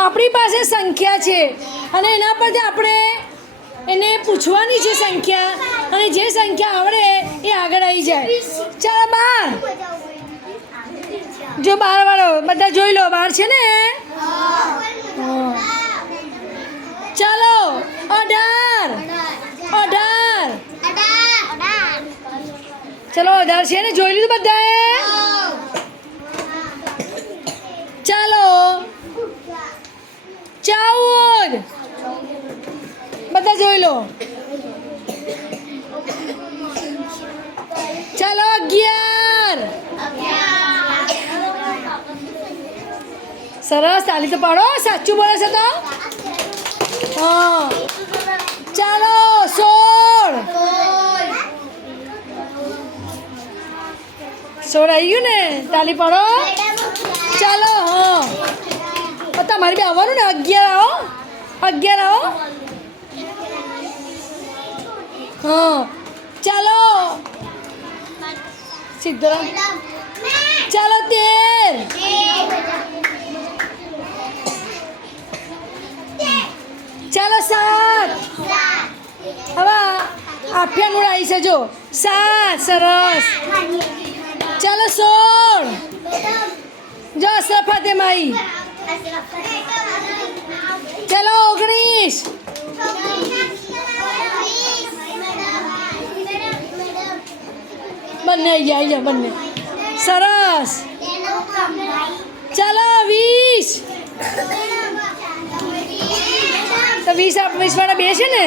આપણી પાસે સંખ્યા છે અને એના પરથી આપણે એને પૂછવાની છે સંખ્યા અને જે સંખ્યા આવડે એ આગળ આવી જાય. ચાલો 12 જો 12 વાળો બધા જોઈ લો 12 છે ને. ચાલો 18 ચલો 18 છે ને જોઈ લીધું બધાએ. ચાલો 14 બધા જોઈ લો. ચાલો 11 સરસ તાલી તો પાડો સાચું બોલે છે તો. હા ચાલો 16 આવી ગયું ને તાલી પાડો. ચાલો હા તમારે બી આવવાનું ને 11 આવો. હા ચાલો સીધો. ચાલો 13 ચાલો 7 હવે આફિયાનું આવી છે જો 7 સરસ. ચાલો 16 જો અશરફ ફાતેમાઈ. ચાલો 19 બંને આવી ગયા બંને સરસ. ચાલો 20 તો 20 વાળા 2 છે ને.